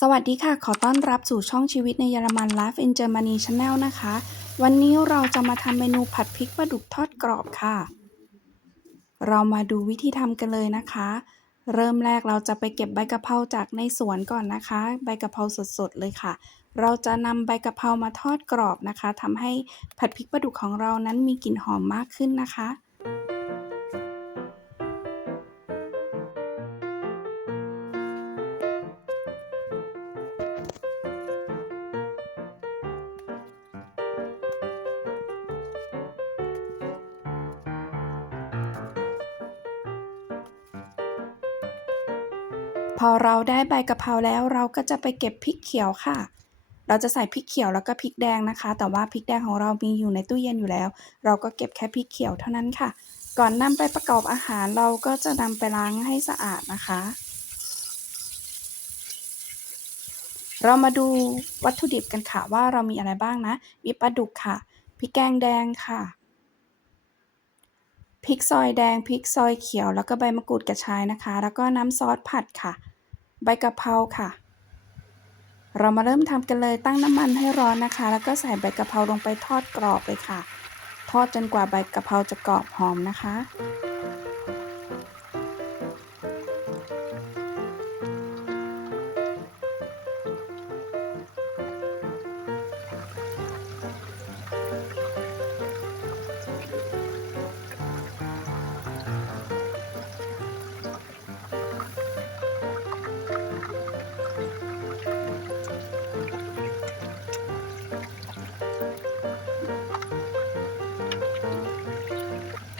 สวัสดีค่ะ ขอต้อนรับสู่ช่องชีวิตในเยอรมัน Life in Germany Channel นะคะ วันนี้เราจะมาทำเมนูผัดพริกปลาดุกทอดกรอบค่ะ เรามาดูวิธีทำกันเลยนะคะ เริ่มแรกเราจะไปเก็บใบกะเพราจากในสวนก่อนนะคะ ใบกะเพราสดๆเลยค่ะ เราจะนำใบกะเพรามาทอดกรอบนะคะทำให้ผัดพริกปลาดุกของเรานั้นมีกลิ่นหอมมากขึ้นนะคะ อเราได้ใบกะเพราแล้วเราก็จะไปเก็บพริกเขียวค่ะ เราจะใส่พริกเขียวแล้วก็พริกแดงนะคะ แต่ว่าพริกแดงของเรามีอยู่ในตู้เย็นอยู่แล้ว เราก็เก็บแค่พริกเขียวเท่านั้นค่ะ ก่อนนำไปประกอบอาหารเราก็จะนำไปล้างให้สะอาดนะคะ เรามาดูวัตถุดิบกันค่ะว่าเรามีอะไรบ้างนะมีปลาดุกค่ะพริกแกงแดงค่ะพริกซอยแดงพริกซอยเขียวแล้วก็ใบมะกรูดกระชายนะคะ แล้วก็น้ำซอสผัดค่ะ ใบกะเพราค่ะ เรามาเริ่มทำกันเลยตั้งน้ำมันให้ร้อนนะคะ แล้วก็ใส่ใบกะเพราลงไปทอดกรอบเลยค่ะ ทอดจนกว่าใบกะเพราจะกรอบหอมนะคะ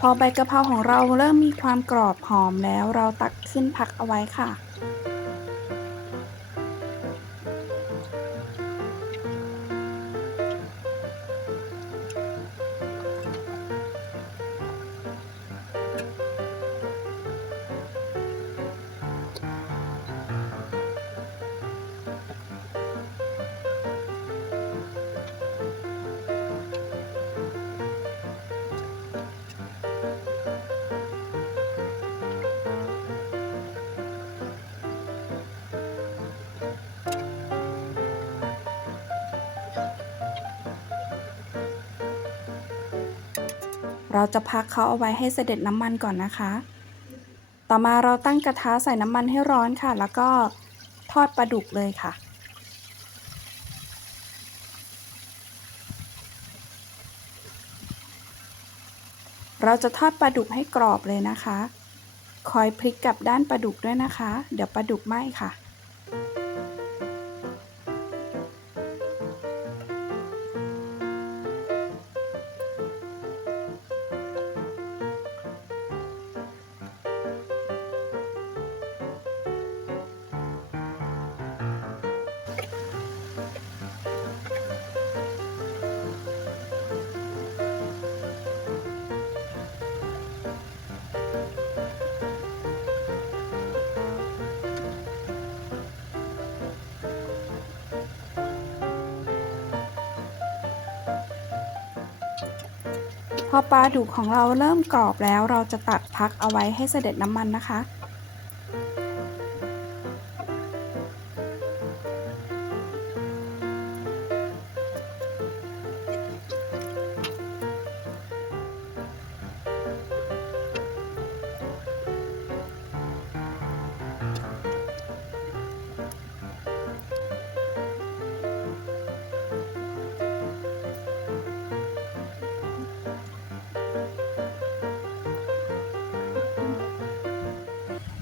พอใบกะเพราของเราเริ่มมีความกรอบหอมแล้วเราตักขึ้นพักเอาไว้ค่ะ เราจะพักเขาเอาไว้ให้เสด็จน้ำมันก่อนนะคะ ต่อมาเราตั้งกระทะใส่น้ำมันให้ร้อนค่ะ แล้วก็ทอดปลาดุกเลยค่ะ เราจะทอดปลาดุกให้กรอบเลยนะคะ คอยพลิกกลับด้านปลาดุกด้วยนะคะ เดี๋ยวปลาดุกไหม้ค่ะ พอปลาดุกของเราเริ่มกรอบแล้ว เราจะตักพักเอาไว้ให้เสด็จน้ำมันนะคะ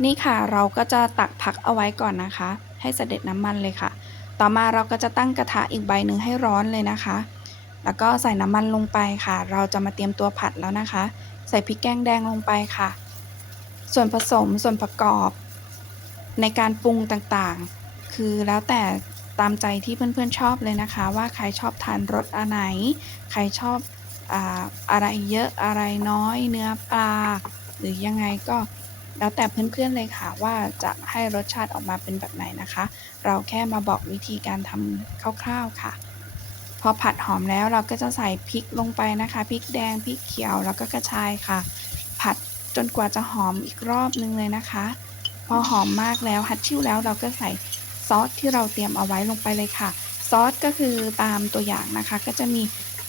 นี่ค่ะเราก็จะตักพักเอาไว้ก่อนนะคะ ให้เสด็จน้ำมันเลยค่ะ ต่อมาเราก็จะตั้งกระทะอีกใบหนึ่งให้ร้อนเลยนะคะ แล้วก็ใส่น้ำมันลงไปค่ะ เราจะมาเตรียมตัวผัดแล้วนะคะ ใส่พริกแกงแดงลงไปค่ะ ส่วนผสมส่วนประกอบ ในการปรุงต่างๆ คือแล้วแต่ตามใจที่เพื่อนๆชอบเลยนะคะ ว่าใครชอบทานรสอันไหน ใครชอบอาอะไรเยอะอะไรน้อยเนื้อปลาหรือยังไงก็ แล้วแต่เพื่อนๆเลยค่ะว่าจะให้รสชาติออกมาเป็นแบบไหนนะคะ เราแค่มาบอกวิธีการทำคร่าวๆค่ะ พอผัดหอมแล้วเราก็จะใส่พริกลงไปนะคะพริกแดงพริกเขียวแล้วก็กระชายค่ะ ผัดจนกว่าจะหอมอีกรอบนึงเลยนะคะ พอหอมมากแล้วฮัดชิ่วแล้วเราก็ใส่ซอสที่เราเตรียมเอาไว้ลงไปเลยค่ะ ซอสก็คือตามตัวอย่างนะคะ ก็จะมี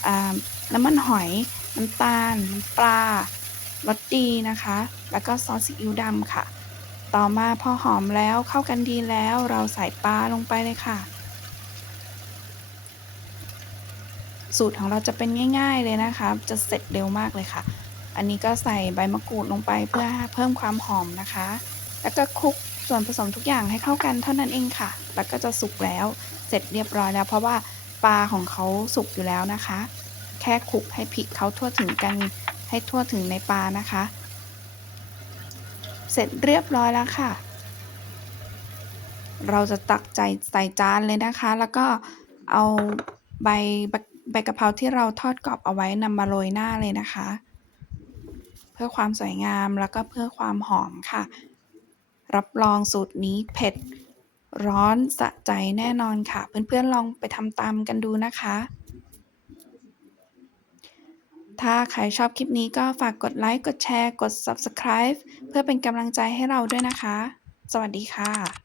อ่าน้ำมันหอย น้ำตาลน้ำปลา รสดีนะคะ แล้วก็ซอสซีอิ๊วดำค่ะ ต่อมาพอหอมแล้วเข้ากันดีแล้วเราใส่ปลาลงไปเลยค่ะ สูตรของเราจะเป็นง่าย ๆเลยนะคะ จะเสร็จเร็วมากเลยค่ะ อันนี้ก็ใส่ใบมะกรูดลงไปเพื่อเพิ่มความหอมนะคะ แล้วก็คลุกส่วนผสมทุกอย่างให้เข้ากันเท่านั้นเองค่ะ แล้วก็จะสุกแล้ว เสร็จเรียบร้อยแล้ว เพราะว่าปลาของเขาสุกอยู่แล้วนะคะ แค่คลุกให้พริกเขาทั่วถึงกัน ให้ทั่วถึงในปลานะคะ เสร็จเรียบร้อยแล้วค่ะ เราจะตักใจใส่จานเลยนะคะ แล้วก็เอาใบใบใบกะเพราที่เราทอดกรอบเอาไว้นำมาโรยหน้าเลยนะคะ เพื่อความสวยงามแล้วก็เพื่อความหอมค่ะ รับรองสูตรนี้เผ็ดร้อนสะใจแน่นอนค่ะ เพื่อนๆลองไปทำตามกันดูนะคะ ถ้าใครชอบคลิปนี้ก็ฝากกดไลค์ กดแชร์ กด Subscribe เพื่อเป็นกำลังใจให้เราด้วยนะคะ สวัสดีค่ะ